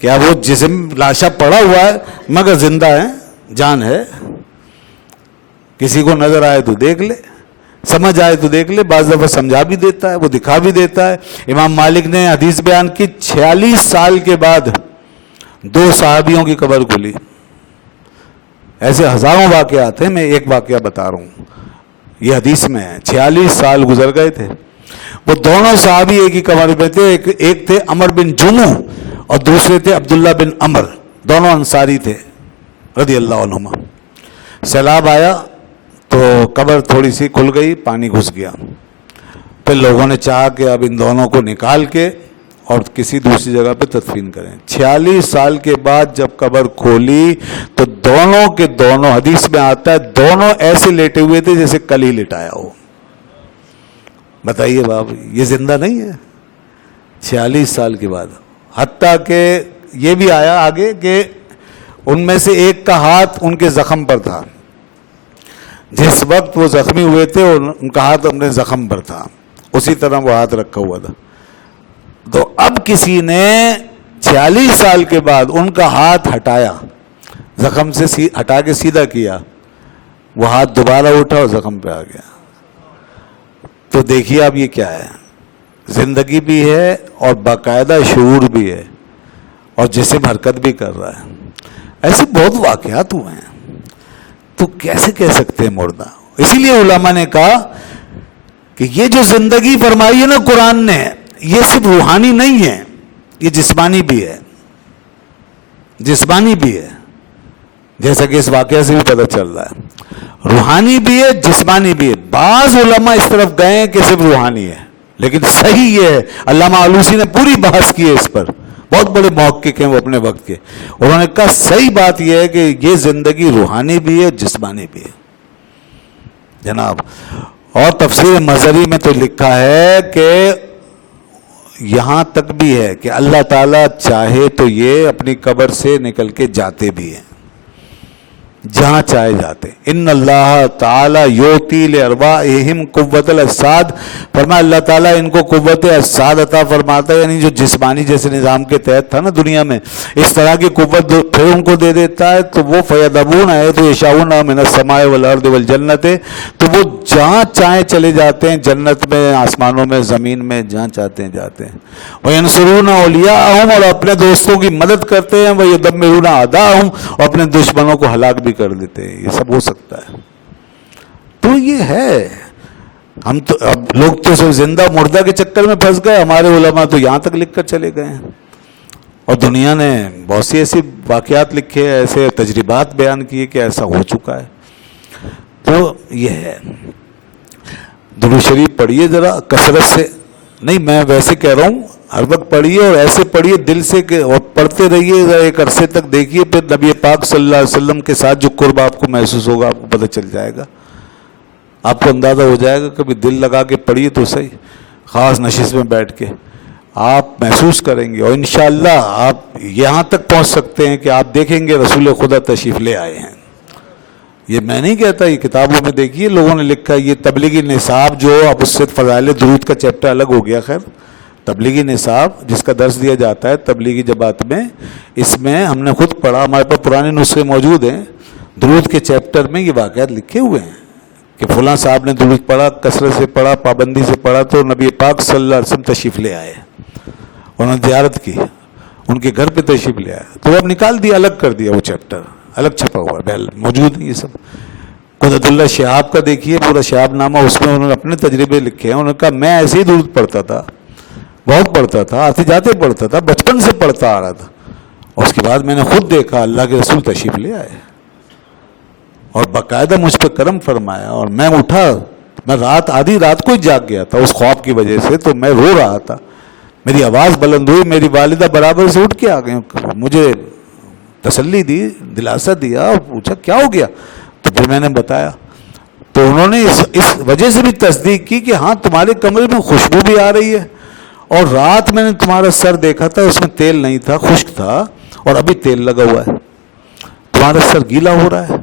کیا وہ جسم لاشا پڑا ہوا ہے مگر زندہ ہے، جان ہے. کسی کو نظر آئے تو دیکھ لے، سمجھ آئے تو دیکھ لے. بعض دفعہ سمجھا بھی دیتا ہے، وہ دکھا بھی دیتا ہے. امام مالک نے حدیث بیان کی 46 سال کے بعد 2 صحابیوں کی قبر کھلی. ایسے ہزاروں واقعات ہیں، میں ایک واقعہ بتا رہا ہوں، یہ حدیث میں ہے. 46 سال گزر گئے تھے، وہ دونوں صحابی ایک ہی قبر پہ تھے. ایک تھے عمر بن جموح اور دوسرے تھے عبداللہ بن عمر، دونوں انصاری تھے رضی اللہ عنہما. سیلاب آیا تو قبر تھوڑی سی کھل گئی، پانی گھس گیا. پھر لوگوں نے چاہا کہ اب ان دونوں کو نکال کے اور کسی دوسری جگہ پہ تدفین کریں. 46 سال کے بعد جب قبر کھولی تو دونوں کے دونوں، حدیث میں آتا ہے، دونوں ایسے لیٹے ہوئے تھے جیسے کل ہی لٹایا ہو. بتائیے باب، یہ زندہ نہیں ہے 46 سال کے بعد. حتیٰ کہ یہ بھی آیا آگے کہ ان میں سے ایک کا ہاتھ ان کے زخم پر تھا. جس وقت وہ زخمی ہوئے تھے ان کا ہاتھ اپنے زخم پر تھا، اسی طرح وہ ہاتھ رکھا ہوا تھا. تو اب کسی نے 46 سال کے بعد ان کا ہاتھ ہٹایا، زخم سے ہٹا کے سیدھا کیا، وہ ہاتھ دوبارہ اٹھا اور زخم پہ آ گیا. تو دیکھیے اب یہ کیا ہے، زندگی بھی ہے اور باقاعدہ شعور بھی ہے اور جسم حرکت بھی کر رہا ہے. ایسے بہت واقعات ہوئے ہیں، تو کیسے کہہ سکتے ہیں مردہ؟ اسی لیے علماء نے کہا کہ یہ جو زندگی فرمائی ہے نا قرآن نے، یہ صرف روحانی نہیں ہے، یہ جسمانی بھی ہے. جسمانی بھی ہے، جیسا کہ اس واقعہ سے بھی پتہ چل رہا ہے. روحانی بھی ہے، جسمانی بھی ہے. بعض علماء اس طرف گئے ہیں کہ صرف روحانی ہے، لیکن صحیح یہ ہے، علامہ آلوسی نے پوری بحث کی ہے اس پر، بہت بڑے محقق ہیں وہ اپنے وقت کے. انہوں نے کہا صحیح بات یہ ہے کہ یہ زندگی روحانی بھی ہے، جسمانی بھی ہے جناب. اور تفسیر مظہری میں تو لکھا ہے کہ یہاں تک بھی ہے کہ اللہ تعالیٰ چاہے تو یہ اپنی قبر سے نکل کے جاتے بھی ہیں، جہاں چاہے جاتے. ان اللہ تعالیٰ یوتی لارواحہم قوت الاجساد، فرمایا اللہ تعالیٰ ان کو قوت اجساد عطا فرماتا ہے، یعنی جو جسمانی جیسے نظام کے تحت تھا نا دنیا میں، اس طرح کی قوت پھر ان کو دے دیتا ہے. تو وہ فیذبون ہے تو یشاؤون من السماء والارض والجنت، تو وہ جہاں چاہیں چلے جاتے ہیں، جنت میں، آسمانوں میں، زمین میں، جہاں چاہتے ہیں جاتے ہیں. وینصرون اولیاءہم، اور اپنے دوستوں کی مدد کرتے ہیں. ویدمرون اعداءہم، اور اپنے دشمنوں کو ہلاک بھی کر دیتے ہیں. یہ سب ہو سکتا ہے. تو یہ ہے، ہم تو اب لوگ تو سب زندہ مردہ کے چکر میں پھنس گئے. ہمارے علماء تو یہاں تک لکھ کر چلے گئے ہیں، اور دنیا نے بہت سی ایسی واقعات لکھے، ایسے تجربات بیان کیے کہ ایسا ہو چکا ہے. تو یہ ہے. درود شریف پڑھیے ذرا کثرت سے، نہیں میں ویسے کہہ رہا ہوں، ہر وقت پڑھیے اور ایسے پڑھیے دل سے کہ، اور پڑھتے رہیے ذرا ایک عرصے تک، دیکھیے پھر نبی پاک صلی اللہ علیہ وسلم کے ساتھ جو قرب آپ کو محسوس ہوگا، آپ کو پتہ چل جائے گا، آپ کو اندازہ ہو جائے گا. کبھی دل لگا کے پڑھیے تو صحیح، خاص نشست میں بیٹھ کے آپ محسوس کریں گے. اور انشاءاللہ آپ یہاں تک پہنچ سکتے ہیں کہ آپ دیکھیں گے رسول خدا تشریف لے آئے ہیں. یہ میں نہیں کہتا، یہ کتابوں میں دیکھیے لوگوں نے لکھا ہے. یہ تبلیغی نصاب جو اب اس سے فضائل درود کا چیپٹر الگ ہو گیا، خیر تبلیغی نصاب جس کا درس دیا جاتا ہے تبلیغی جماعت میں، اس میں ہم نے خود پڑھا، ہمارے پاس پرانے نسخے موجود ہیں. درود کے چیپٹر میں یہ واقعات لکھے ہوئے ہیں کہ فلاں صاحب نے درود پڑھا، کثرت سے پڑھا، پابندی سے پڑھا، تو نبی پاک صلی اللہ علیہ وسلم تشریف لے آئے، انہوں نے زیارت کی، ان کے گھر پہ تشریف لے آئے. تو اب نکال دیا، الگ کر دیا، وہ چیپٹر الگ چھپا ہوا ہے، موجود ہے یہ سب. قدرت اللہ شہاب کا دیکھیے پورا شہاب نامہ، اس میں انہوں نے اپنے تجربے لکھے ہیں. انہوں نے کہا میں ایسے ہی درود پڑھتا تھا، بہت پڑھتا تھا، آتے جاتے پڑھتا تھا، بچپن سے پڑھتا آ رہا تھا، اور اس کے بعد میں نے خود دیکھا اللہ کے رسول تشریف لے آئے اور باقاعدہ مجھ پہ کرم فرمایا. اور میں اٹھا، میں آدھی رات کو ہی جاگ گیا تھا اس خواب کی وجہ سے، تو میں رو رہا تھا، میری آواز بلند ہوئی، میری والدہ برابر سے اٹھ کے آ گئیں، مجھے تسلی دی، دلاسا دیا، اور پوچھا کیا ہو گیا. تو پھر میں نے بتایا، تو انہوں نے اس وجہ سے بھی تصدیق کی کہ ہاں تمہارے کمرے میں خوشبو بھی آ رہی ہے، اور رات میں نے تمہارا سر دیکھا تھا، اس میں تیل نہیں تھا، خشک تھا، اور ابھی تیل لگا ہوا ہے، تمہارا سر گیلا ہو رہا ہے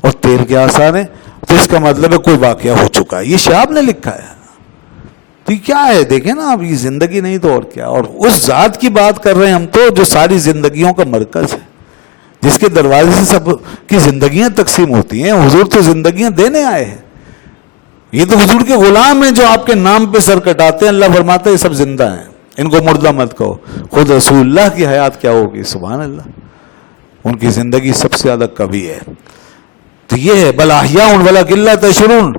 اور تیل کے آثار ہیں، تو اس کا مطلب ہے کوئی واقعہ ہو چکا ہے. یہ شہاب نے لکھا ہے. تو یہ کیا ہے؟ دیکھیں نا اب، یہ زندگی نہیں تو اور کیا. اور اس ذات کی بات کر رہے ہیں ہم تو جو ساری زندگیوں کا مرکز ہے، جس کے دروازے سے سب کی زندگیاں تقسیم ہوتی ہیں. حضور تو زندگیاں دینے آئے ہیں. یہ تو حضور کے غلام ہیں جو آپ کے نام پہ سر کٹاتے ہیں. اللہ فرماتا ہے یہ سب زندہ ہیں، ان کو مردہ مت کہو. خود رسول اللہ کی حیات کیا ہوگی؟ سبحان اللہ. ان کی زندگی سب سے زیادہ کبھی ہے. تو یہ ہے بل احیاء ولکن لا تشعرون.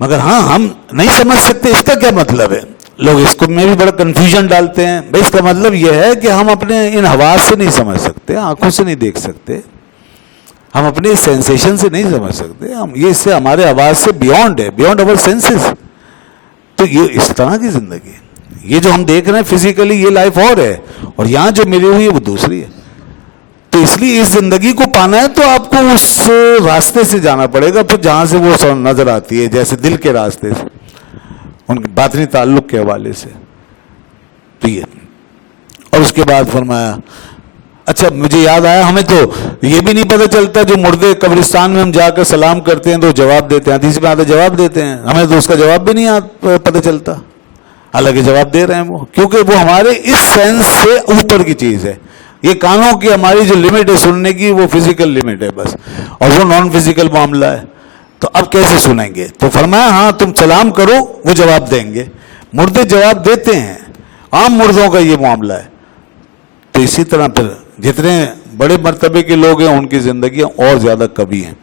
مگر ہاں ہم نہیں سمجھ سکتے. اس کا کیا مطلب ہے؟ لوگ اس کو میں بھی بڑا کنفیوژن ڈالتے ہیں. بھائی اس کا مطلب یہ ہے کہ ہم اپنے ان حواس سے نہیں سمجھ سکتے، آنکھوں سے نہیں دیکھ سکتے، ہم اپنے سینسیشن سے نہیں سمجھ سکتے. ہم یہ اس سے ہمارے حواس سے بیونڈ ہے، بیونڈ اوور سینسز. تو یہ اس طرح کی زندگی ہے. یہ جو ہم دیکھ رہے ہیں فزیکلی یہ لائف اور ہے، اور یہاں جو ملی ہوئی ہے وہ دوسری ہے. تو اس لیے اس زندگی کو پانا ہے تو آپ کو اس راستے سے جانا پڑے گا پھر جہاں سے وہ نظر آتی ہے، جیسے دل کے راستے سے، ان کے باطنی تعلق کے حوالے سے. تو یہ اور اس کے بعد فرمایا، اچھا مجھے یاد آیا، ہمیں تو یہ بھی نہیں پتہ چلتا جو مردے قبرستان میں ہم جا کر سلام کرتے ہیں تو جواب دیتے ہیں، حدیث میں آتا جواب دیتے ہیں، ہمیں تو اس کا جواب بھی نہیں پتہ چلتا. حالانکہ جواب دے رہے ہیں وہ، کیونکہ وہ ہمارے اس سینس سے اوپر کی چیز ہے. یہ کانوں کی ہماری جو لمٹ ہے سننے کی وہ فزیکل لمٹ ہے بس، اور وہ نان فزیکل معاملہ ہے. تو اب کیسے سنیں گے؟ تو فرمایا ہاں تم سلام کرو وہ جواب دیں گے. مردے جواب دیتے ہیں، عام مردوں کا یہ معاملہ ہے. تو اسی طرح پھر جتنے بڑے مرتبے کے لوگ ہیں ان کی زندگیاں اور زیادہ کبھی ہیں.